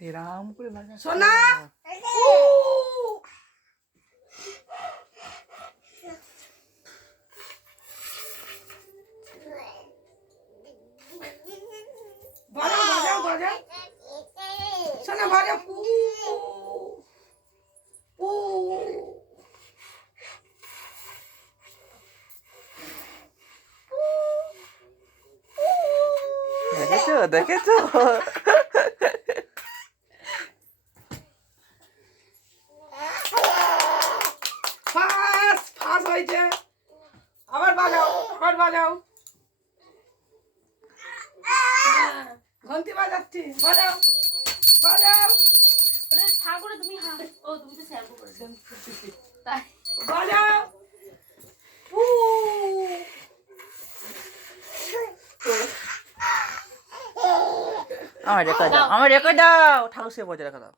এরাম করে সোনা বাজাও বাজাও বাজাও সোনা বাজাও পু পু দেখেছো দেখেছো ফাস ফাস হয়েছে আবার বাজাও আবার বাজাও ঘন্টি বাজাচ্ছি বাজাও বাজাও ওটা ঠাকুরে তুমি ও তুমি তো শ্যাম্পু করেছো তাই বাজাও পু আমার রেখে দাও ঠাকুর সে বজে রেখে দাও